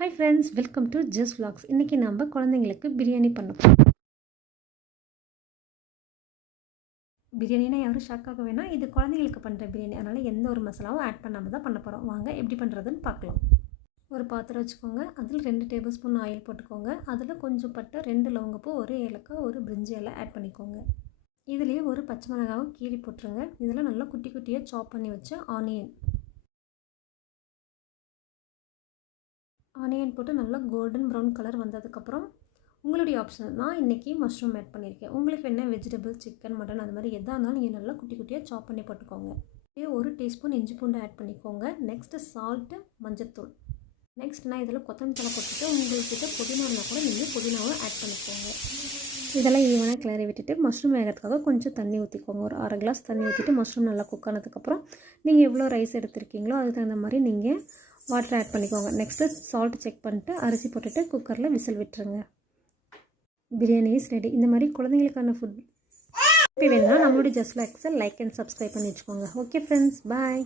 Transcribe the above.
Hi friends, welcome to Just Vlogs. இன்னைக்கு நாம குழந்தைகளுக்கு பிரியாணி பண்ண போறோம். பிரியாணினா யாரும் ஷாக் ஆக வேணாம். இது குழந்தைகளுக்கு பண்ற பிரியாணி. அதனால எந்த ஒரு மசாலாவும் ஆட் பண்ணாம தான் பண்ண போறோம். வாங்க எப்படி பண்றதுன்னு பார்க்கலாம். ஒரு பாத்திரம் வச்சுக்கோங்க. அதில் 2 டேபிள் ஸ்பூன் ஆயில் போட்டுக்கோங்க. அதில் கொஞ்சம் பட்டை, 2 லவங்கப்பூ, ஒரு ஏலக்காய், ஒரு பிரிஞ்சி இலை ஆட் பண்ணிக்கோங்க. இதுலயே ஒரு பச்சை மிளகாவை கீறி போட்டுருங்க. இதெல்லாம் நல்லா குட்டி குட்டியா சாப் பண்ணி வச்ச ஆனியன் போட்டு நல்லா கோல்டன் ப்ரௌன் கலர் வந்ததுக்கப்புறம் உங்களுடைய ஆப்ஷன். நான் இன்றைக்கி மஷ்ரூம் ஆட் பண்ணியிருக்கேன். உங்களுக்கு என்ன வெஜிடபிள், சிக்கன், மட்டன் அது மாதிரி எதாக இருந்தாலும் நீங்கள் நல்லா குட்டி குட்டியாக சாப் பண்ணி போட்டுக்கோங்க. ஒரு டீஸ்பூன் இஞ்சி பூண்டு ஆட் பண்ணிக்கோங்க. நெக்ஸ்ட்டு சால்ட்டு, மஞ்சத்தூள். நெக்ஸ்ட் நான் இதில் கொத்தமல்லி தழை போட்டுட்டு உங்கள்கிட்ட புதினா இருந்தால் கூட நீங்கள் புதினாவும் ஆட் பண்ணிக்கோங்க. இதெல்லாம் ஈவனாக கிளறி விட்டுட்டு மஷ்ரூம் வேகிறதுக்காக கொஞ்சம் தண்ணி ஊற்றிக்கோங்க. ஒரு 1/2 கிளாஸ் தண்ணி ஊற்றிட்டு மஷ்ரூம் நல்லா குக் ஆனதுக்கப்புறம் நீங்கள் எவ்வளோ ரைஸ் எடுத்துருக்கீங்களோ அதுக்கு தகுந்த மாதிரி நீங்கள் வாட்டர் ஆட் பண்ணிக்கோங்க. நெக்ஸ்ட்டு சால்ட் செக் பண்ணிட்டு அரிசி போட்டுட்டு குக்கரில் விசில் விட்டுருங்க. Biryani is ready. இந்த மாதிரி குழந்தைங்களுக்கான ஃபுட் வேணும்னா நம்மளுடைய ஜஸ்ட் லைக்ஸை லைக் அண்ட் சப்ஸ்கிரைப் பண்ணி வச்சுக்கோங்க. ஓகே ஃப்ரெண்ட்ஸ், பாய்.